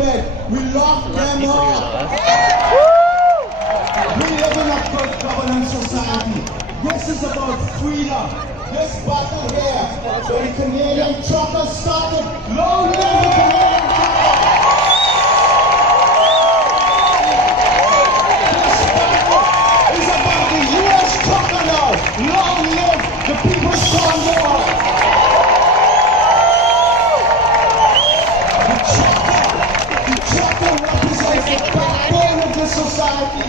bed. We lock them up. We live in a good governance society. This is about freedom. This battle here, where the Canadian truckers started. Long live the Canadian truckers! This battle is about the U.S. trucker now. Long live the people's convoy! The trucker represents the backbone of this society.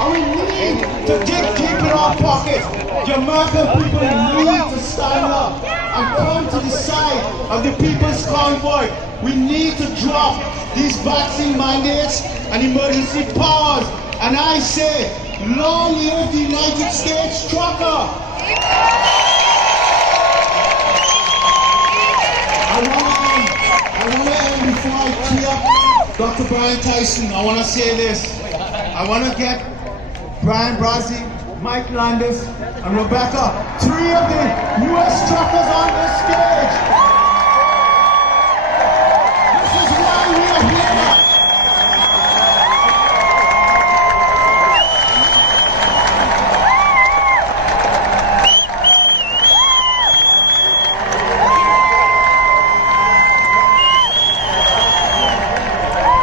And we need to dig deep in our pockets. The American people need to stand up and come to the side of the people's convoy. We need to drop these vaccine mandates and emergency powers. And I say, long live the United States trucker! I want to end before I tee up Dr. Brian Tyson. I want to say this. I want to get Brian Brazzi, Mike Landis, and Rebecca, 3 of the U.S. truckers on this stage. This is why we are here.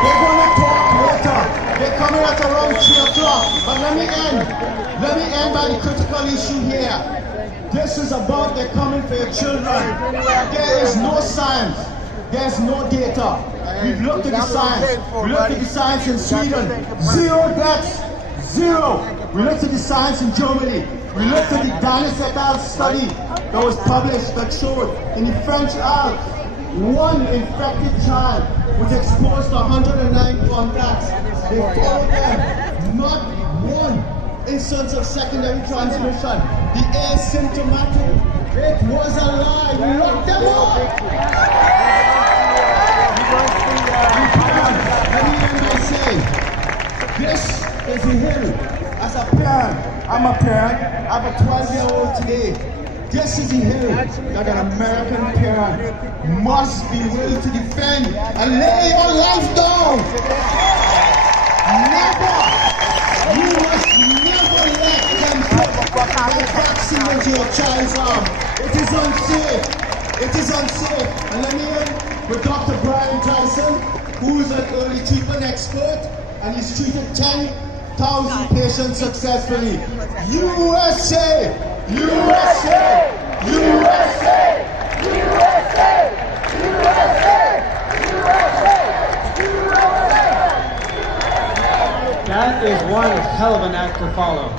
They're going to talk later. They're coming at around 3 o'clock. But let me end by the critical issue here. This is about they're coming for your children. There is no science. There's no data. We've looked at the science. We looked at the science in Sweden. 0 deaths. 0. We looked at the science in Germany. We looked at the Danis et al. Study that was published that showed in the French Alps, 1 infected child was exposed to 109 contacts. They followed them. Not 1 instance of secondary transmission. The asymptomatic, it was a lie. We locked them up. Let me end by saying, this is a hill. As a parent, I'm a parent. I have a 12-year-old today. This is a hill that an American parent must be willing to defend and lay your life down. Never. You must never let them put a vaccine into your child's arm. It is unsafe. It is unsafe. And let me end with Dr. Brian Tyson, who is an early treatment expert, and he's treated 10,000 patients successfully. USA! USA! USA! USA! USA! That is one hell of an act to follow.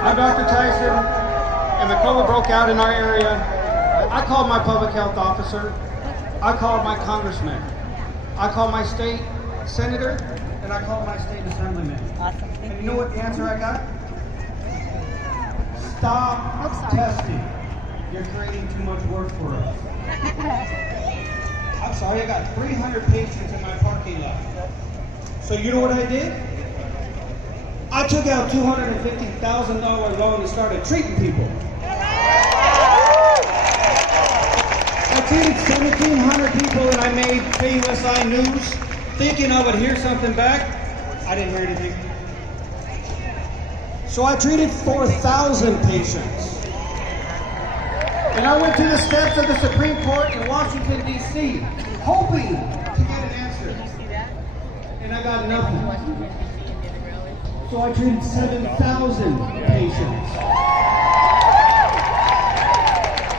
I'm Dr. Tyson, and the COVID broke out in our area. I called my public health officer. I called my congressman. I called my state senator, and I called my state assemblyman. Awesome. And you know what the answer I got? Stop testing. You're creating too much work for us. I'm sorry, I got 300 patients in my parking lot. So you know what I did? I took out $250,000 loan and started treating people. I treated 1,700 people and I made KUSI News thinking I would hear something back. I didn't hear anything. So I treated 4,000 patients. And I went to the steps of the Supreme Court in Washington, D.C., hoping to get an answer. And I got nothing. So I treated 7,000 patients.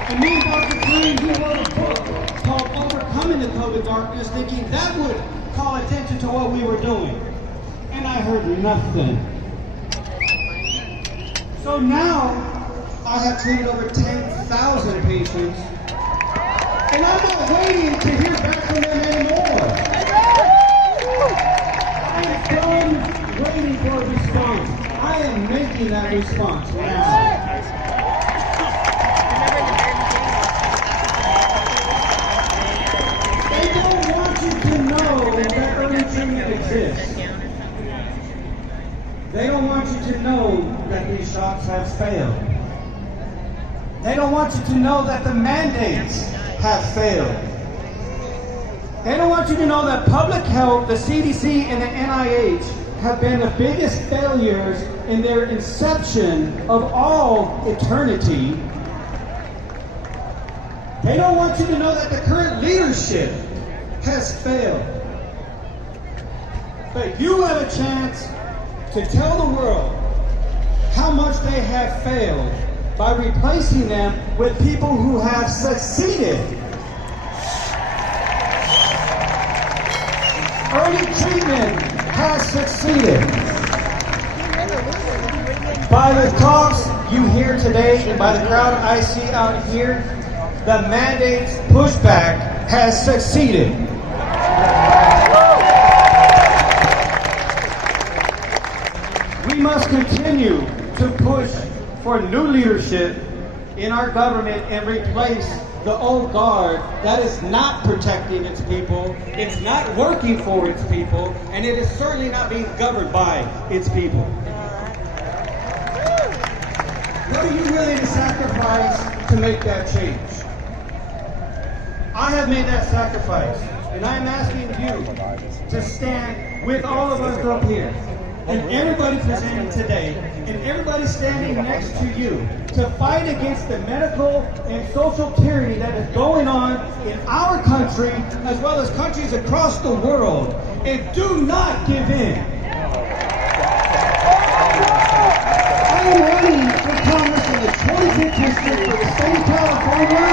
And me and Dr. Green, we wrote a book called Overcoming the COVID Darkness, thinking that would call attention to what we were doing. And I heard nothing. So now, I have treated over 10,000 patients, and I'm not waiting to hear back from them anymore. I am done waiting for a response. I am making that response now. They don't want you to know that early treatment exists. They don't want you to know that these shots have failed. They don't want you to know that the mandates have failed. They don't want you to know that public health, the CDC, and the NIH have been the biggest failures in their inception of all eternity. They don't want you to know that the current leadership has failed. But you have a chance to tell the world how much they have failed by replacing them with people who have succeeded. Early treatment has succeeded. By the talks you hear today and by the crowd I see out here, the mandate's pushback has succeeded. We must continue to push for new leadership in our government and replace the old guard that is not protecting its people, it's not working for its people, and it is certainly not being governed by its people. What are you willing to sacrifice to make that change? I have made that sacrifice, and I am asking you to stand with all of us up here, and everybody presenting today, and everybody standing next to you, to fight against the medical and social tyranny that is going on in our country, as well as countries across the world, and do not give in. I am running for Congress in the 25th district for the state of California.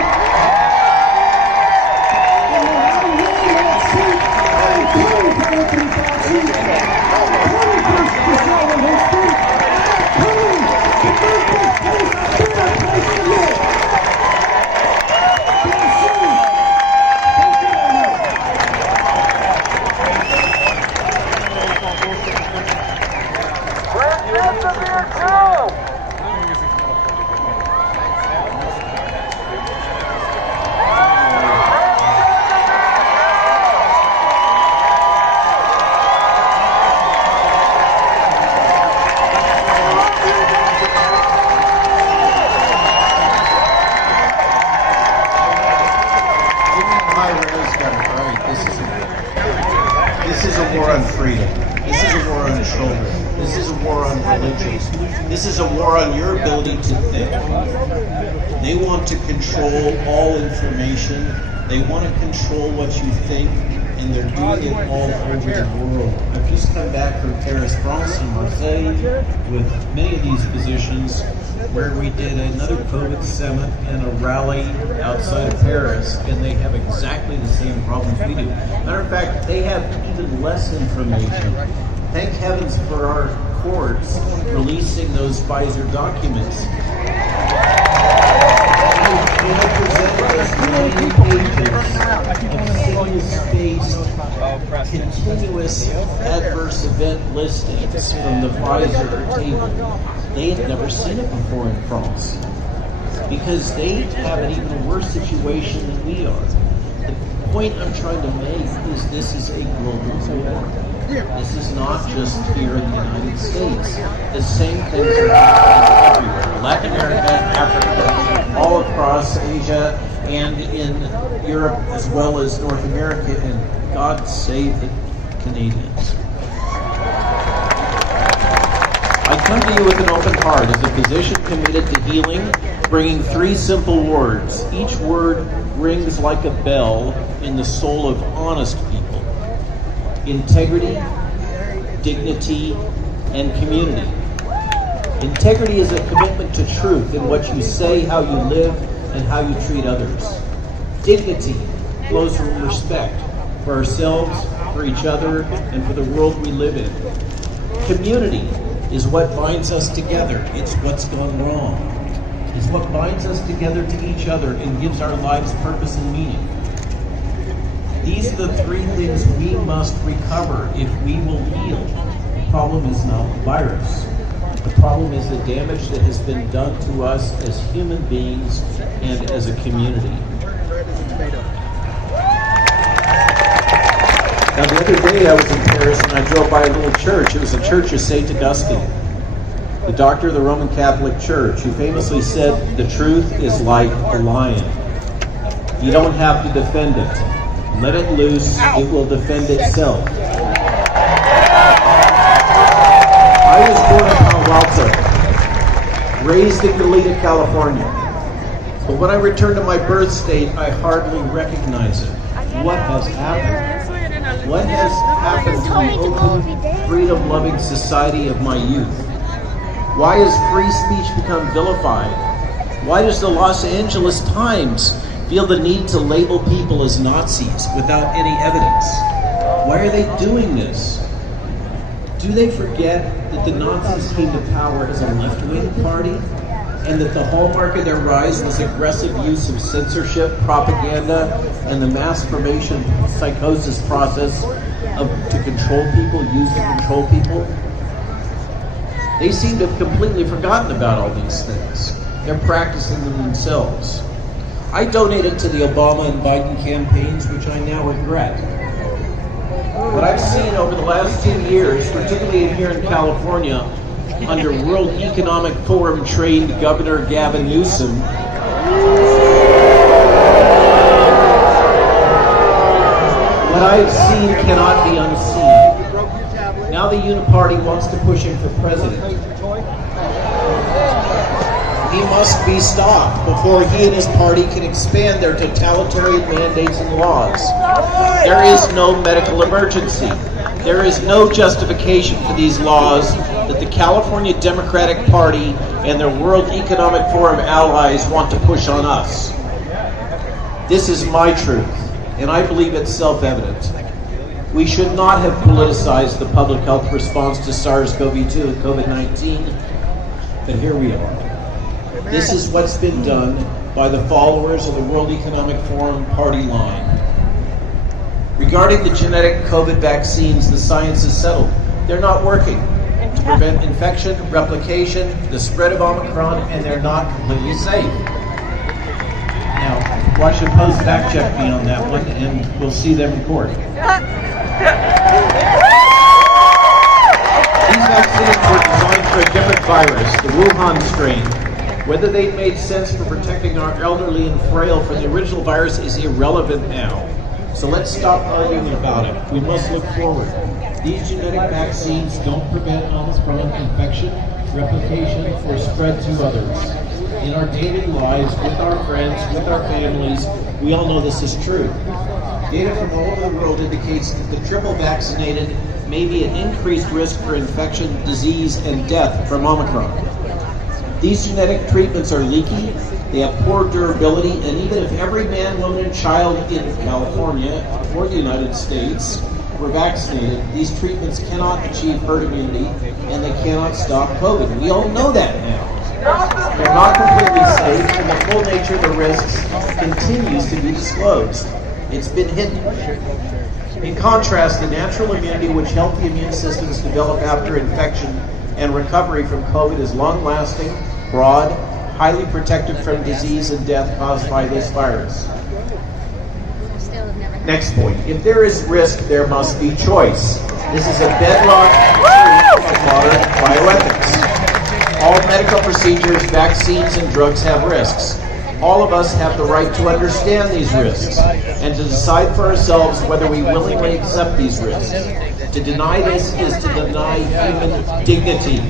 This is a war on freedom. This is a war on shoulder. This is a war on religion. This is a war on your ability to think. They want to control all information. They want to control what you think, and they're doing it all over the world. I've just come back from Paris, France, and Marseille with many of these positions, where we did another COVID summit and a rally outside of Paris, and they have exactly the same problems we do. Matter of fact, they have even less information. Thank heavens for our courts releasing those Pfizer documents. They presented us 90 pages of single-spaced, continuous adverse event listings from the Pfizer table. They had never seen it before in France, because they have an even worse situation than we are. The point I'm trying to make is this is a global war. This is not just here in the United States. The same things are happening everywhere. Latin America, Africa, all across Asia, and in Europe as well as North America, and God save the Canadians. I come to you with an open heart as a physician committed to healing, bringing 3 simple words. Each word rings like a bell in the soul of honest people. Integrity, dignity, and community. Integrity is a commitment to truth in what you say, how you live, and how you treat others. Dignity flows from respect for ourselves, for each other, and for the world we live in. Community is what binds us together. It's what's gone wrong. It's what binds us together to each other and gives our lives purpose and meaning. These are the 3 things we must recover if we will heal. The problem is not the virus. The problem is the damage that has been done to us as human beings and as a community. Now, the other day I was in Paris and I drove by a little church. It was a church of St. Augustine, the doctor of the Roman Catholic Church, who famously said, "The truth is like a lion. You don't have to defend it. Let it loose, it will defend itself. I was born in Palo Alto, raised in Goleta, California. But when I return to my birth state, I hardly recognize it. What has happened? What has happened to the open, freedom-loving society of my youth? Why has free speech become vilified? Why does the Los Angeles Times feel the need to label people as Nazis without any evidence? Why are they doing this? Do they forget that the Nazis came to power as a left-wing party and that the hallmark of their rise was aggressive use of censorship, propaganda, and the mass formation psychosis process to control people, use to control people? They seem to have completely forgotten about all these things. They're practicing them themselves. I donated to the Obama and Biden campaigns, which I now regret. What I've seen over the last 2 years, particularly here in California, under World Economic Forum trained Governor Gavin Newsom, what I've seen cannot be unseen. Now the Uniparty wants to push him for president. He must be stopped before he and his party can expand their totalitarian mandates and laws. There is no medical emergency. There is no justification for these laws that the California Democratic Party and their World Economic Forum allies want to push on us. This is my truth, and I believe it's self-evident. We should not have politicized the public health response to SARS-CoV-2 and COVID-19, but here we are. This is what's been done by the followers of the World Economic Forum party line. Regarding the genetic COVID vaccines, the science is settled. They're not working to prevent infection, replication, the spread of Omicron, and they're not completely safe. Now, Washington Post fact check me on that one, and we'll see them in court. These vaccines were designed for a different virus, the Wuhan strain. Whether they made sense for protecting our elderly and frail from the original virus is irrelevant now. So let's stop arguing about it. We must look forward. These genetic vaccines don't prevent Omicron infection, replication, or spread to others. In our daily lives, with our friends, with our families, we all know this is true. Data from all over the world indicates that the triple vaccinated may be at increased risk for infection, disease, and death from Omicron. These genetic treatments are leaky, they have poor durability, and even if every man, woman, and child in California or the United States were vaccinated, these treatments cannot achieve herd immunity and they cannot stop COVID. We all know that now. They're not completely safe, and the full nature of the risks continues to be disclosed. It's been hidden. In contrast, the natural immunity which healthy immune systems develop after infection and recovery from COVID is long-lasting, broad, highly protected from disease and death caused by this virus. Next point. If there is risk, there must be choice. This is a bedrock truth of modern bioethics. All medical procedures, vaccines, and drugs have risks. All of us have the right to understand these risks and to decide for ourselves whether we willingly accept these risks. To deny this is to deny human dignity.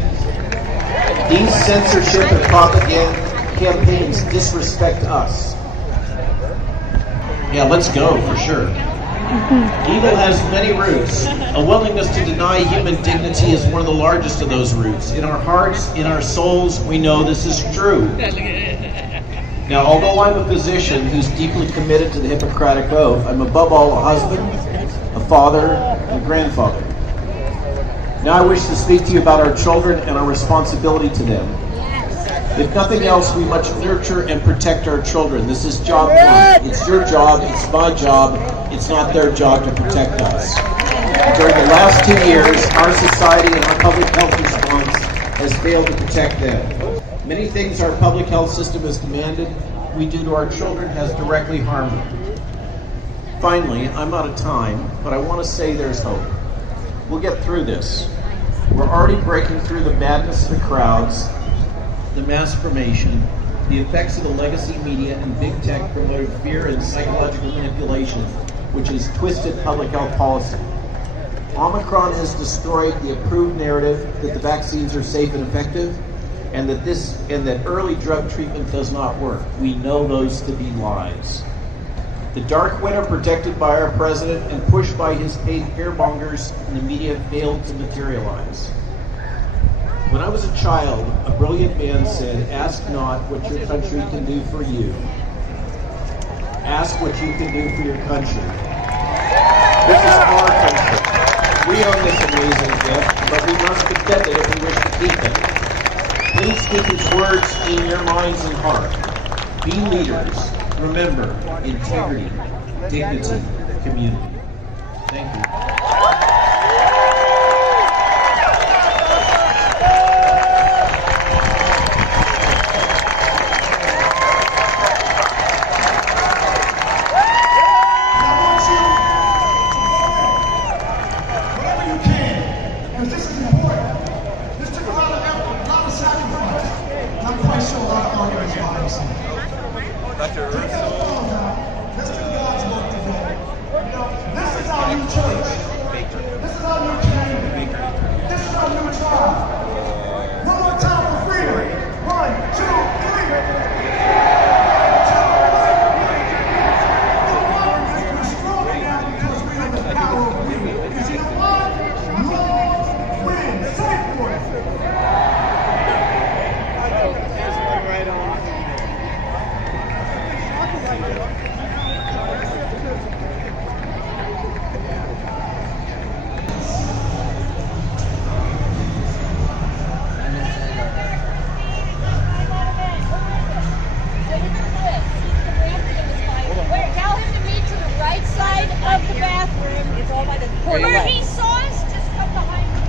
These censorship and propaganda campaigns disrespect us. Yeah, let's go for sure. Evil has many roots. A willingness to deny human dignity is one of the largest of those roots. In our hearts, in our souls, we know this is true. Now, although I'm a physician who's deeply committed to the Hippocratic Oath, I'm above all a husband, a father, and a grandfather. Now I wish to speak to you about our children and our responsibility to them. If nothing else, we must nurture and protect our children. This is job one. It's your job, it's my job, it's not their job to protect us. During the last 2 years, our society and our public health response has failed to protect them. Many things our public health system has demanded we do to our children has directly harmed them. Finally, I'm out of time, but I want to say there's hope. We'll get through this. We're already breaking through the madness of the crowds, the mass formation, the effects of the legacy media and big tech promoted fear and psychological manipulation. which is twisted public health policy. Omicron has destroyed the approved narrative that the vaccines are safe and effective, and that early drug treatment does not work. We know those to be lies. The dark winter protected by our president and pushed by his paid fearmongers in the media failed to materialize. When I was a child, a brilliant man said, "Ask not what your country can do for you. Ask what you can do for your country." This is our country. We own this amazing gift, but we must defend it if we wish to keep it. Please keep his words in your minds and heart. Be leaders. Remember, integrity, dignity, community. Thank you. Where he saw us, just come behind me.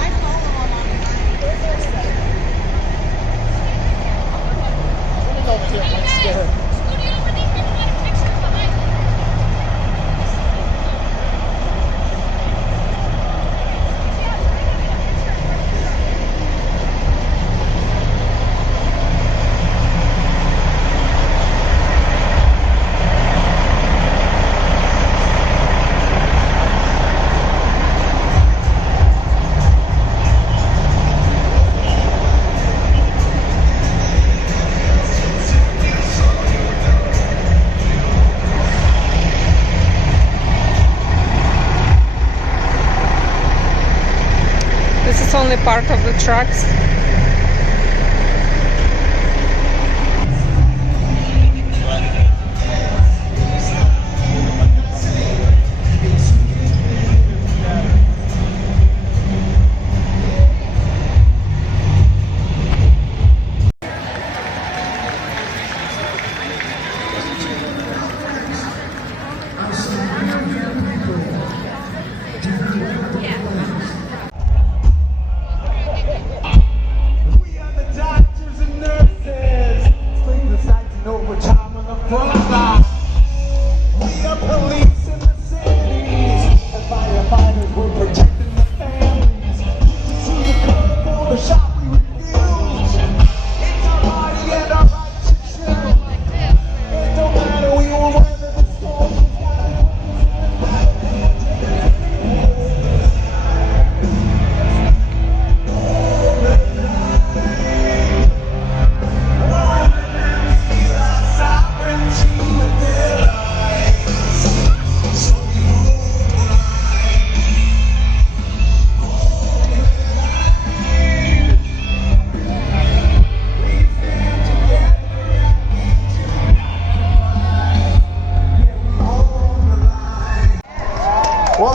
I follow him online. Where's their stuff? Hey guys, Scooty over, these people got a picture behind me. This is only part of the trucks. Well,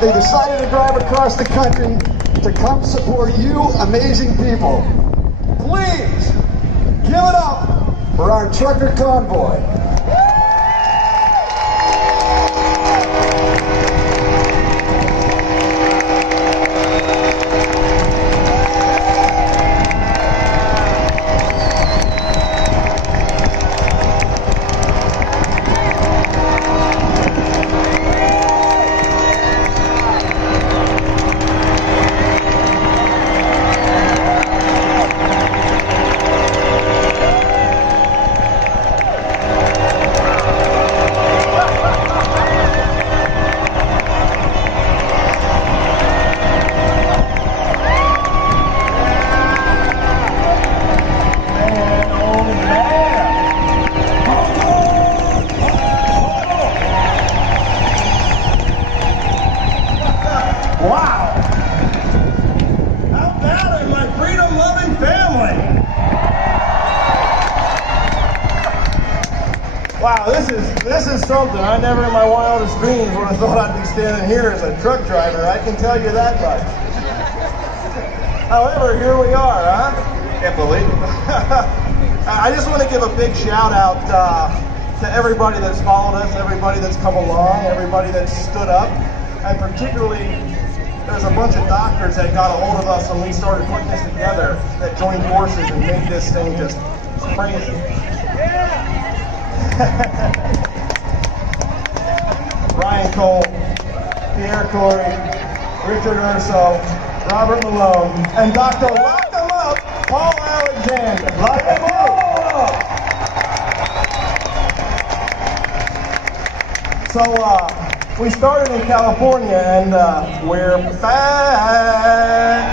they decided to drive across the country to come support you amazing people. Please give it up for our trucker convoy. Wow, this is something. I never in my wildest dreams would have thought I'd be standing here as a truck driver. I can tell you that much. However, here we are, huh? Can't believe it. I just want to give a big shout out to everybody that's followed us, everybody that's come along, everybody that's stood up, and particularly there's a bunch of doctors that got a hold of us when we started putting this together that joined forces and made this thing just crazy. Ryan Cole, Pierre Corey, Richard Urso, Robert Malone, and Dr. Lock 'em Up, Paul Alexander. Lock 'em up! So we started in California and we're back.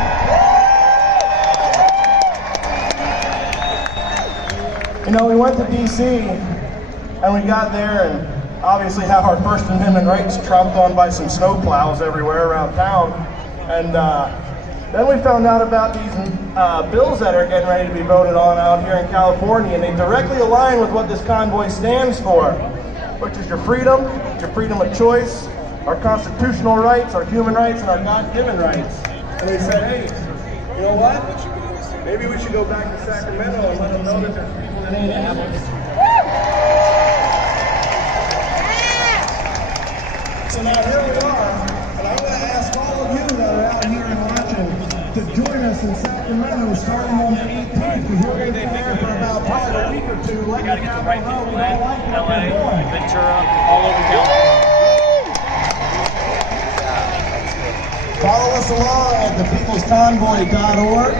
You know, we went to DC and we got there and obviously have our First Amendment rights trumped on by some snowplows everywhere around town. And then we found out about these bills that are getting ready to be voted on out here in California, and they directly align with what this convoy stands for, which is your freedom of choice, our constitutional rights, our human rights, and our God-given rights. And we said, hey, you know what? Maybe we should go back to Sacramento and let them know that there's people that ain't Indians. So now here we are, and I'm going to ask all of you that are out here and watching to join us in Sacramento starting on the 18th, because we're going to be there for about probably a week or two. Letting the capital know we don't like what they're doing. Ventura, all over California. Follow us along at thepeoplesconvoy.org.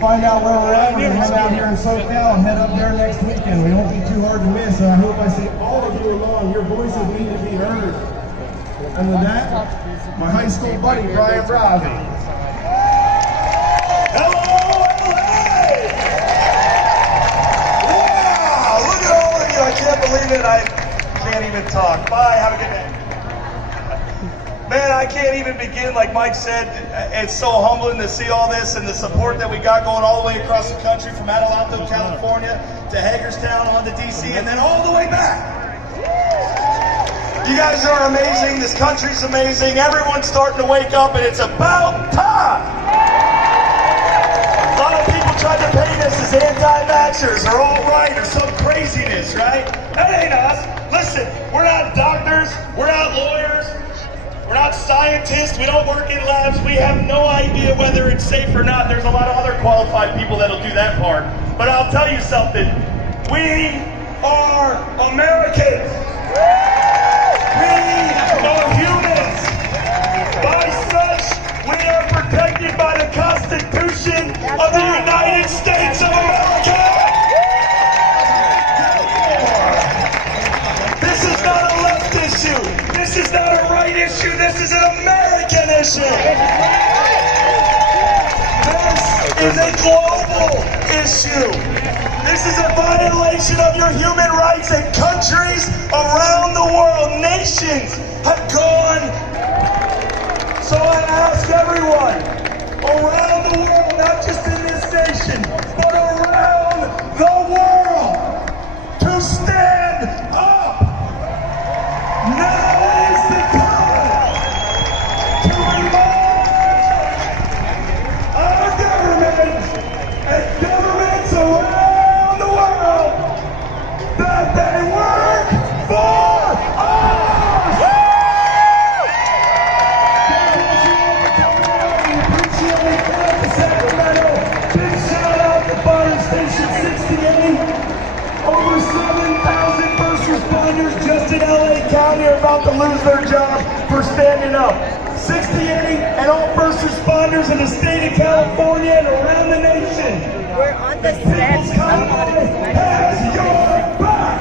Find out where we're at. We're going to hang out here in SoCal and head up there next weekend. We won't be too hard to miss, and I hope I see all of you along. Your voices need to be heard. And with that, my high school buddy, Brian Bravo. Hello, LA! Wow, look at all of you. I can't believe it. I can't even talk. Bye, have a good day. Man, I can't even begin. Like Mike said, it's so humbling to see all this and the support that we got going all the way across the country from Adelanto, California to Hagerstown on to DC and then all the way back. You guys are amazing. This country's amazing. Everyone's starting to wake up and it's about time. A lot of people tried to paint us as anti-vaxxers or alt-right or some craziness, right? That ain't us. Listen, we're not doctors. We're not lawyers. We're not scientists. We don't work in labs. We have no idea whether it's safe or not. There's a lot of other qualified people that'll do that part. But I'll tell you something. We are Americans. We are humans. By such, we are protected by the Constitution of the United States of America. This is not a left issue. This is not a right issue. This is an American issue. This is a global issue. This is a violation of your human rights, and countries around the world, nations, have gone. So I ask everyone around the world, not just in this nation, but around the world, to stand up. Now is the time to remind our government and governments around the world that they work for us! We appreciate it to Sacramento. Big shout out to Fire Station 68. Over 7,000 first responders just in LA County are about to lose their job for standing up. 68 and all first responders in the state of California and around the nation. We're on the steps. Convoy has your back.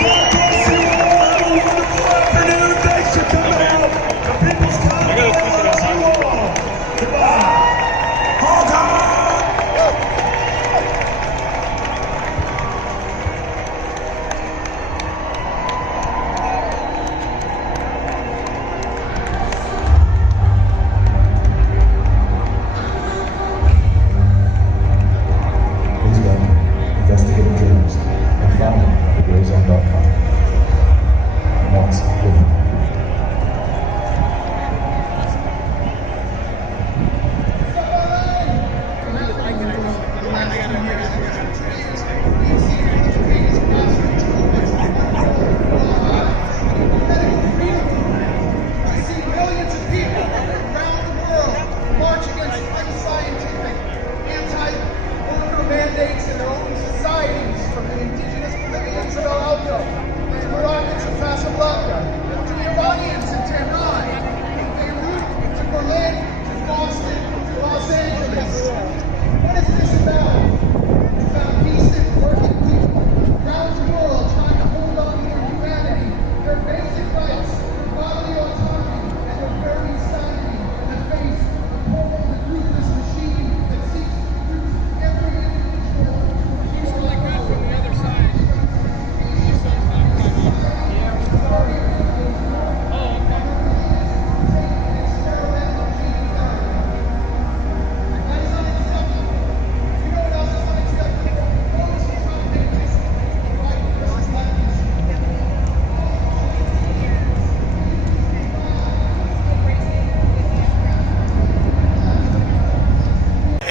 God bless you all. Have a wonderful afternoon. Thanks for coming out. The People's Convoy loves you all. Goodbye. Hold on.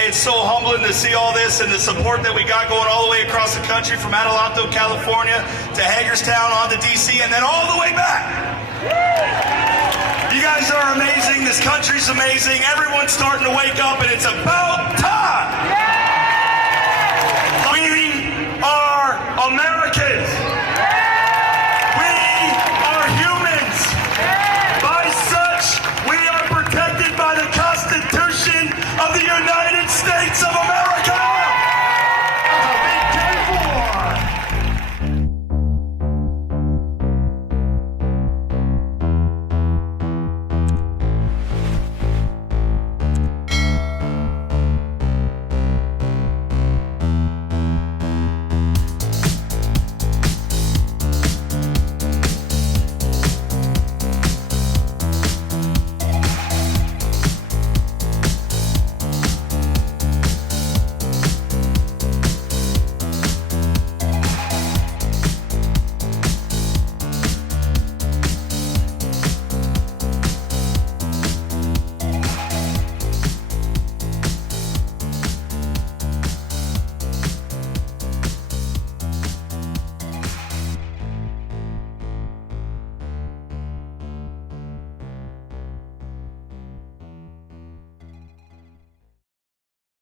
It's so humbling to see all this and the support that we got going all the way across the country from Adelanto, California to Hagerstown on to DC and then all the way back. You guys are amazing. This country's amazing. Everyone's starting to wake up and it's about time. We are Americans. We are humans. By such, we are protected by the Constitution of the United States of America.